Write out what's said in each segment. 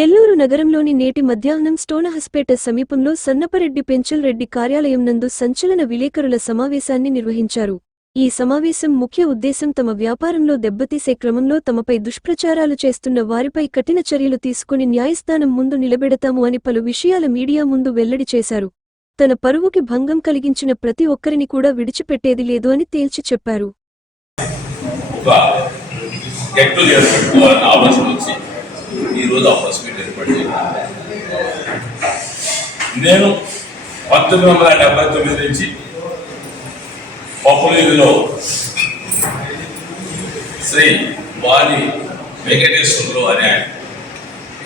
నెల్లూరు నగరంలోని నేటి మధ్యాహ్నం స్టోనహస్పేట సమీపంలో సన్నపరెడ్డి పెంచల్ రెడ్డి కార్యాలయం నందు సంచలన విలేకరుల సమావేశాన్ని నిర్వహించారు. ఈ సమావేశం ముఖ్య ఉద్దేశం తమ వ్యాపారంలో దెబ్బతీసే క్రమంలో తమపై దుష్ప్రచారాలు చేస్తున్న వారిపై కఠిన చర్యలు తీసుకుని న్యాయస్థానం ముందు నిలబెడతాము అని పలు విషయాల మీడియా ముందు వెల్లడి చేశారు. తన పరువుకి భంగం కలిగించిన ప్రతి ఒక్కరిని కూడా విడిచిపెట్టేది లేదు అని తేల్చి చెప్పారు. ఈరోజు ఆ ప్రెస్ మీట్ ఏర్పాటు చేయాలి. నేను 1979 నుంచి పప్పులీలో శ్రీ వాణి వెంకటేశ్వరులు అనే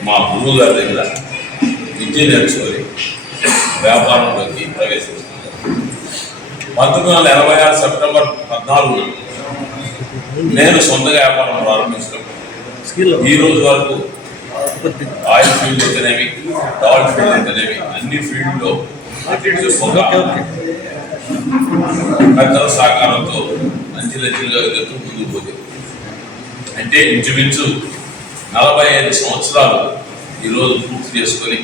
మా గురువు గారి దగ్గర విద్య నేర్చుకొని వ్యాపారంలోకి ప్రవేశిస్తున్నాను. 1986 సెప్టెంబర్ 14 నేను సొంతగా వ్యాపారం ప్రారంభించడం ఈ రోజు వరకు ఆయిల్ ఫీల్డ్ అయితేనేవి, డాల్ ఫీల్డ్ అయితేనేవి, అన్ని ఫీల్డ్లో పెద్దల సహకారంతో అంచెలంచెలుగా ఎదుగుతూ ముందుకు పోతుంది. అంటే ఇంచుమించు 45 సంవత్సరాలు ఈరోజు పూర్తి చేసుకొని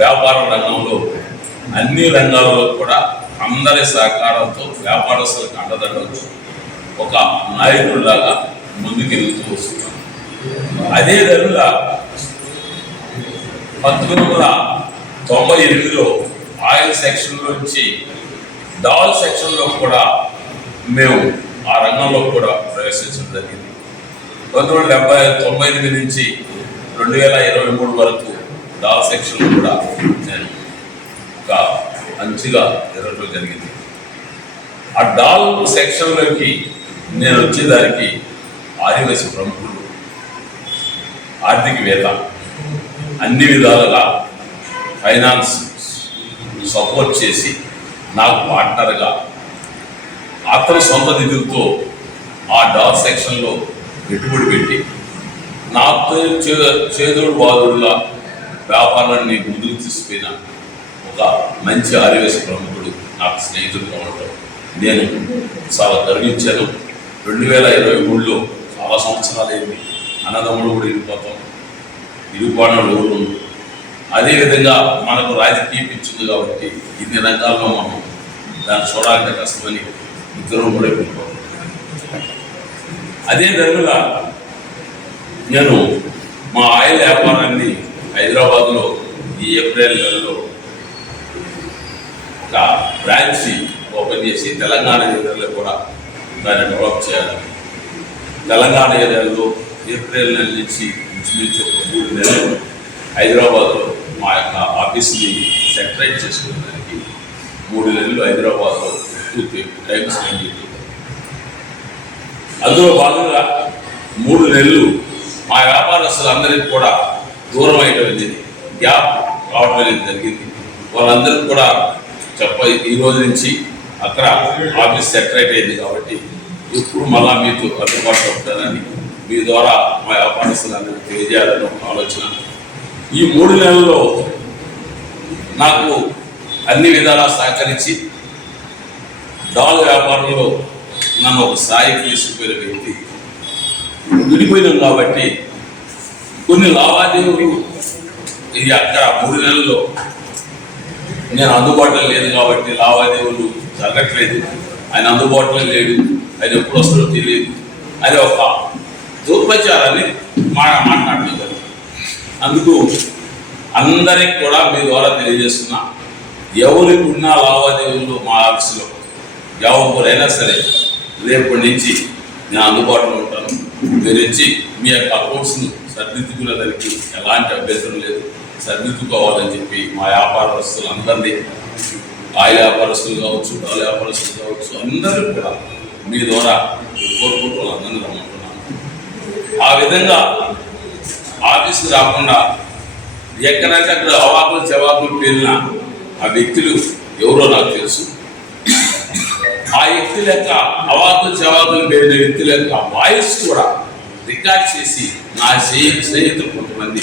వ్యాపార రంగంలో అన్ని రంగాల్లో కూడా అందరి సహకారంతో వ్యాపారస్తులకు అండదండవచ్చు ఒక నాయకుడిలాగా ముందుకెళ్తూ వస్తున్నాం. అదే విధంగా 1998లో ఆయిల్ సెక్షన్లోంచి డాల్ సెక్షన్లో కూడా మేము ఆ రంగంలో కూడా ప్రవేశించడం జరిగింది. 1999 నుంచి 2023 వరకు డాల్ సెక్షన్లో కూడా నేను ఒక మంచిగా ఎదగడం జరిగింది. ఆ డాల్ సెక్షన్లోకి నేను వచ్చేదానికి ఆదివాసీ ప్రముఖులు, ఆర్థికవేత్త అన్ని విధాలుగా ఫైనాన్స్ సపోర్ట్ చేసి నాకు పార్ట్నర్గా అతని సొంత నిధులతో ఆ డాల్ సెక్షన్లో పెట్టుబడి పెట్టి నాతో చేదుడు బాదుడుగా వ్యాపారాన్ని ముందుకు తీసుకుపోయిన ఒక మంచి ఆదివాసీ ప్రముఖుడు నాకు స్నేహితుడుగా ఉండటం నేను చాలా గర్వించాను. 2023లో చాలా సంవత్సరాలు అయింది. అన్నదమ్ముడు కూడా ఇరిగిపోతాం, ఇరుగుపాడలు ఎవరు. అదేవిధంగా మనకు రాజకీయ పిచ్చింది కాబట్టి ఇన్ని రంగాల్లో మనం దాన్ని చూడాలంటే కష్టమని ఇద్దరు కూడా వెళ్ళిపోతాం. అదేవిధంగా నేను మా ఆయిల్ వ్యాపారాన్ని హైదరాబాద్లో ఈ ఏప్రిల్ నెలలో ఒక బ్రాంచ్ ఓపెన్ చేసి తెలంగాణ ఏరియాలో కూడా దాన్ని డెవలప్ చేయాలి. తెలంగాణ ఏరియాలో ఏప్రిల్ నెల నుంచి ఇంచుమించు 3 నెలలు హైదరాబాద్లో మా యొక్క ఆఫీస్ని సెటరైట్ చేసుకోవడానికి 3 నెలలు హైదరాబాద్లో టైం స్పెండ్ చేయాలి. అందులో భాగంగా 3 నెలలు మా వ్యాపారస్తులందరికీ కూడా దూరం అయ్యేటువంటి గ్యాప్ రావడం జరిగింది. వాళ్ళందరికీ కూడా ఈ రోజు నుంచి అక్కడ ఆఫీస్ సెటరైట్ అయింది కాబట్టి ఇప్పుడు మళ్ళా మీతో అందుబాటులో ఉంటానని మీ ద్వారా మా వ్యాపారస్తులందరికీ తెలియజేయాలని ఒక ఆలోచన. ఈ 3 నెలల్లో నాకు అన్ని విధాలా సహకరించి డాల్ వ్యాపారంలో నన్ను ఒక స్థాయికి తీసుకుపోయిన వ్యక్తి. విడిపోయినాం కాబట్టి కొన్ని లావాదేవీలు ఇది అక్కడ 3 నెలల్లో నేను అందుబాటులో లేదు కాబట్టి లావాదేవీలు జరగట్లేదు. ఆయన అందుబాటులో లేడు, ఆయన ఎప్పుడు వస్తుందో తెలియదు అని ఒక దుర్ప్రచారాన్ని మాట్లాడలేదు. అందుకు అందరికి కూడా మీ ద్వారా తెలియజేస్తున్నా, ఎవరికి ఉన్న లావాదేవీలు మా ఆఫీసులో ఎవరైనా సరే రేపటి నుంచి నేను అందుబాటులో ఉంటాను. మీరు వచ్చి మీ యొక్క అకౌంట్స్ను సరిదిద్దుకునేదానికి ఎలాంటి అభ్యంతరం లేదు, సరిదిద్దుకోవాలని చెప్పి మా వ్యాపారస్తులందరినీ, ఆయిల్ వ్యాపారస్తులు కావచ్చు, డాల్ వ్యాపారస్తులు కావచ్చు, అందరూ కూడా మీ ద్వారా కోరుకుంటూ వాళ్ళందరినీ రమ్మంటున్నాను. ఆ విధంగా ఆఫీస్కి రాకుండా ఎక్కడంటే అక్కడ అవాకులు చెవాకులు పేలిన ఆ వ్యక్తులు ఎవరో నాకు తెలుసు. ఆ వ్యక్తుల యొక్క అవాకులు చెవాకులు పేలిన వ్యక్తుల యొక్క వాయిస్ కూడా రికార్డ్ చేసి నా స్నేహితులు కొంతమంది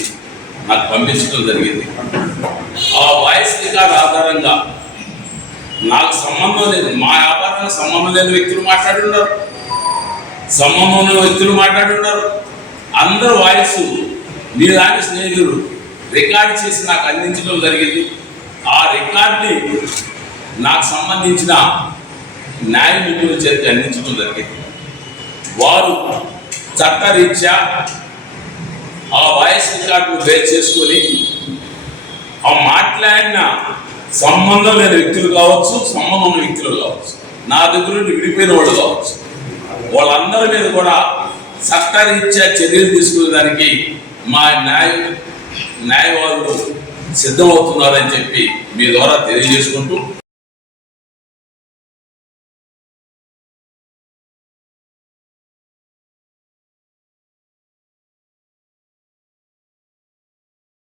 నాకు పంపించడం జరిగింది. ఆ వాయిస్ రికార్డ్ ఆధారంగా నాకు సంబంధం లేదు, మా వ్యాపారానికి సంబంధం లేని వ్యక్తులు మాట్లాడున్నారు, సంబంధం ఉన్న వ్యక్తులు మాట్లాడున్నారు. అందరూ వాయిస్ మీ దాని స్నేహితుడు రికార్డ్ చేసి నాకు అందించడం జరిగింది. ఆ రికార్డ్ని నాకు సంబంధించిన న్యాయ నిపుణుల చేతికి అందించడం జరిగింది. వారు చట్టరీత్యా ఆ వాయిస్ రికార్డును బేస్ చేసుకొని ఆ మాట్లాడిన సంబంధం లేని వ్యక్తులు కావచ్చు, సంబంధం ఉన్న వ్యక్తులు కావచ్చు, నా దగ్గర నుండి విడిపోయిన వాళ్ళు కావచ్చు, వాళ్ళందరి మీద కూడా చట్టరీత్యా చర్యలు తీసుకునేదానికి మా న్యాయవాదులు సిద్ధమవుతున్నారని చెప్పి మీ ద్వారా తెలియజేసుకుంటూ